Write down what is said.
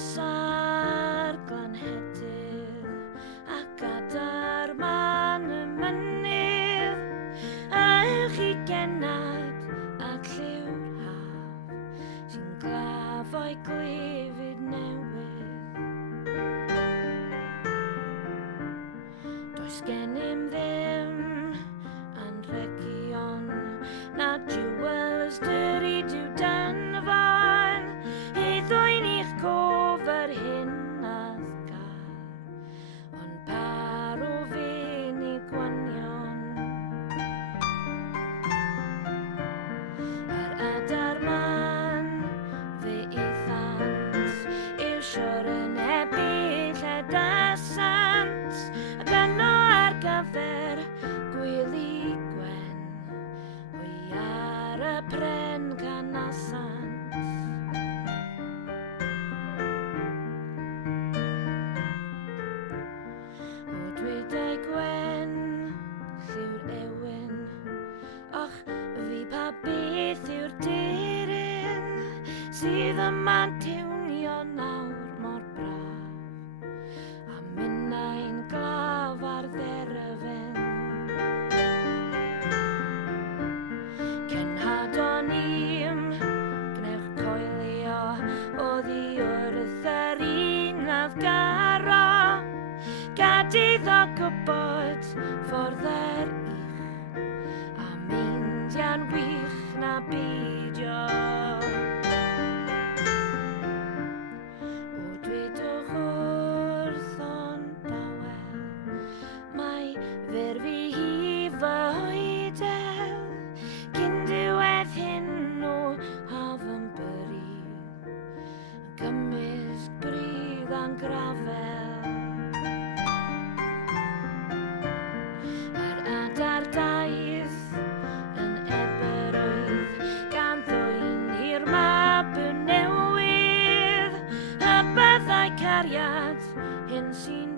Amser glanhedydd ac adar man y mynydd a chi genad a lliw'r haf sy'n glaf o'i glefyd newydd. Does gennym ddim anrhegion na jewels dyri diw danfan i ddwy'n i'ch cofer hyn ath gar ond par o fe'n i gwanion yr adar man fe ithant yw siwr yn ebyll a dasant ac yno ar gyfer gwely gwen hwy ar y pren canasant. O dwedau gwen lliw'r ewyn och fi pa beth yw'r deryn sydd yma'n tiwnio nawr mor braf a minnau'n glaf ar dderfyn. Cenhadon i'm gnewch coelio oddi wrth yr un ath garo gadydd o gwybod ffordd yr ich a mynd ia'n wych na beidio. O dwedwch wrth ond dawel mae fer fi hi fy hoedel cyn diwedd hyn o hafn byrydd yn cymysg brydd a'n grafel. Yr adar daith yn eberwydd gan ddwyn i'r mab yn newydd a byddai cariad hyn sy'n